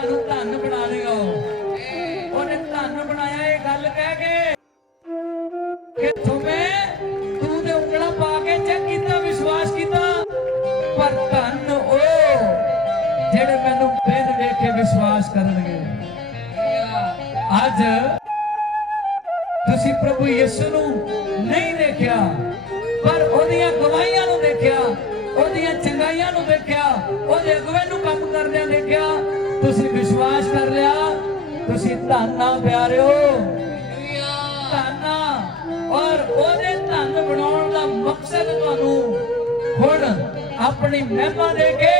ਤੁਹਾਨੂੰ ਧੰਨ ਬਣਾ ਦੇਗਾ ਉਹ ਉਹਨੇ ਧੰਨ ਬਣਾਇਆ ਇਹ ਗੱਲ ਕਹਿ ਕੇ। ਕਿ ਤੁਮੇ ਤੂੰ ਦੇ ਉਂਗਲਾ ਪਾ ਕੇ ਚੈੱਕ ਕੀਤਾ, ਵਿਸ਼ਵਾਸ ਕੀਤਾ। ਪਰ ਧੰਨ ਉਹ ਜਿਹੜੇ ਮੈਨੂੰ ਬਿਨ ਵੇਖੇ ਵਿਸ਼ਵਾਸ ਕਰਨਗੇ। ਅੱਜ ਤੁਸੀਂ ਪ੍ਰਭੂ ਯਿਸੂ ਨੂੰ ਨਹੀਂ ਦੇਖਿਆ, ਪਰ ਉਹਦੀਆਂ ਗਵਾਹੀਆਂ ਨੂੰ ਦੇਖਿਆ, ਉਹਦੀਆਂ ਚੰਗਾਈਆਂ ਨੂੰ ਦੇਖਿਆ, ਉਹਦੇ ਤੁਸੀਂ ਧੰਨਾ ਪਿਆਰਿਓ। ਧੰਨਾ। ਔਰ ਉਹਦੇ ਧੰਨ ਬਣਾਉਣ ਦਾ ਮਕਸਦ ਤੁਹਾਨੂੰ ਹੁਣ ਆਪਣੀ ਮਹਿਮਾ ਦੇ ਕੇ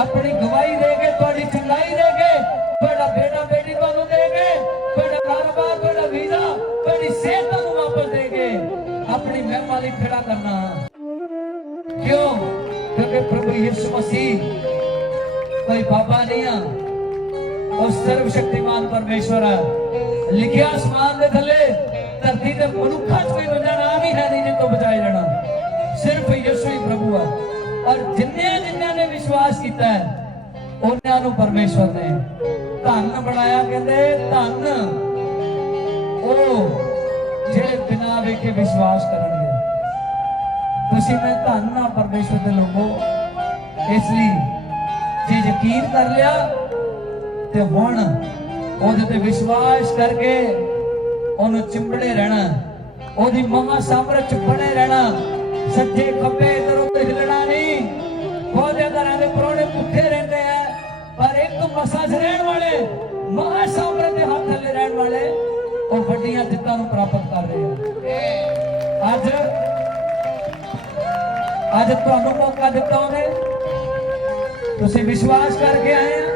ਆਪਣੀ ਗਵਾਹੀ ਦੇ ਕੇ ਤੁਹਾਡੀ ਚੰਗਾਈ ਦੇ ਕੇ ਤੁਹਾਡਾ ਬੇਟਾ ਬੇਟੀ ਤੁਹਾਨੂੰ ਦੇ ਕੇ ਤੁਹਾਡਾ ਕਾਰੋਬਾਰ ਤੁਹਾਡਾ ਵੀਜ਼ਾ ਤੁਹਾਡੀ ਸਿਹਤ ਤੁਹਾਨੂੰ ਵਾਪਸ ਦੇ ਕੇ ਆਪਣੀ ਮਹਿਮਾ ਲਈ ਖੜਾ ਕਰਨਾ। ਕਿਉਂ? ਕਿਉਂਕਿ ਪ੍ਰਭੂ ਯਿਸੂ ਮਸੀਹ ਕੋਈ ਬਾਬਾ ਨਹੀਂ ਆ। ਉਹ ਸਰਵ ਸ਼ਕਤੀਮਾਨ ਪਰਮੇਸ਼ਵਰ। ਹੈ ਲਿਖਿਆ ਅਸਮਾਨ ਦੇ ਥੱਲੇ, ਧਰਤੀ ਤੇ ਮਨੁੱਖਾਂ 'ਚ ਕੋਈ ਦੂਜਾ ਨਾਮ ਹੀ ਹੈ ਨਹੀਂ ਜਿਸ ਬਚਾਇਆ ਜਾਣਾ ਸਿਰਫ ਯਿਸੂ ਹੀ ਪ੍ਰਭੂ ਹੈ ਔਰ ਜਿੰਨੇ ਜਿਨ੍ਹਾਂ ਨੇ ਵਿਸ਼ਵਾਸ ਕੀਤਾ ਹੈ, ਉਹਨਾਂ ਨੂੰ ਪਰਮੇਸ਼ਵਰ ਨੇ ਧੰਨ ਬਣਾਇਆ। ਕਹਿੰਦੇ, ਧੰਨ। ਉਹ ਜਿਹੜੇ ਬਿਨਾਂ ਵੇਖੇ ਵਿਸ਼ਵਾਸ ਕਰਨਗੇ। ਤੁਸੀਂ ਮੈਂ ਧੰਨ ਆ ਪਰਮੇਸ਼ਵਰ ਦੇ ਲੋਕੋ। ਇਸ ਲਈ ਜੇ ਯਕੀਨ ਕਰ ਲਿਆ ਤੇ ਹੁਣ ਉਹਦੇ ਤੇ ਵਿਸ਼ਵਾਸ ਕਰਕੇ ਉਹਨੂੰ ਚਿੰਬੜੇ ਰਹਿਣਾ, ਉਹਦੀ ਮਮਾ ਸਾਹਮਣੇ ਚ ਬਣੇ ਰਹਿਣਾ, ਸੱਜੇ ਖੱਬੇ ਇਧਰ ਉੱਧਰ ਹਿਲਣਾ ਨਹੀਂ। ਉਹਦੇ ਘਰਾਂ ਦੇ ਪਰੋਣੇ ਪੁੱਠੇ ਰਹਿੰਦੇ ਆ, ਪਰ ਇੱਕ ਮਸਾ ਰਹਿਣ ਵਾਲੇ ਮਹਾ ਸਾਹਮਣੇ ਦੇ ਹੱਥ ਥੱਲੇ ਰਹਿਣ ਵਾਲੇ, ਉਹ ਵੱਡੀਆਂ ਜਿੱਤਾਂ ਨੂੰ ਪ੍ਰਾਪਤ ਕਰ ਰਹੇ ਆ। ਅੱਜ ਅੱਜ ਤੁਹਾਨੂੰ ਮੌਕਾ ਦਿੱਤਾ ਉਹਨੇ। ਤੁਸੀਂ ਵਿਸ਼ਵਾਸ ਕਰਕੇ ਆਏ